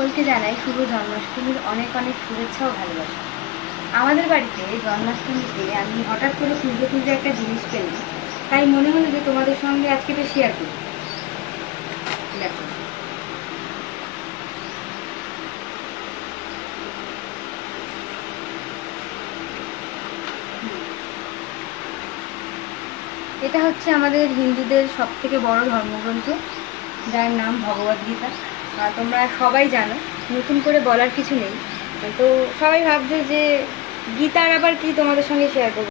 সকলকে জানাই শুভ জন্মাষ্টমীর অনেক অনেক শুভেচ্ছা ও ভালোবাসা। আমাদের বাড়িতে জন্মাষ্টমীতে আমি হঠাৎ করে খুঁজে খুঁজে একটা জিনিস পেলাম, তাই মনে হলো যে তোমাদের সঙ্গে আজকে এটা শেয়ার করি। দেখো, এটা হচ্ছে আমাদের হিন্দুদের সব থেকে বড় ধর্মগ্রন্থ, যার নাম ভগবদ্গীতা। তোমরা সবাই জানো, নতুন করে বলার কিছু নেই। তো সবাই ভাবছে যে গীতার আবার কি তোমাদের সঙ্গে শেয়ার করবো।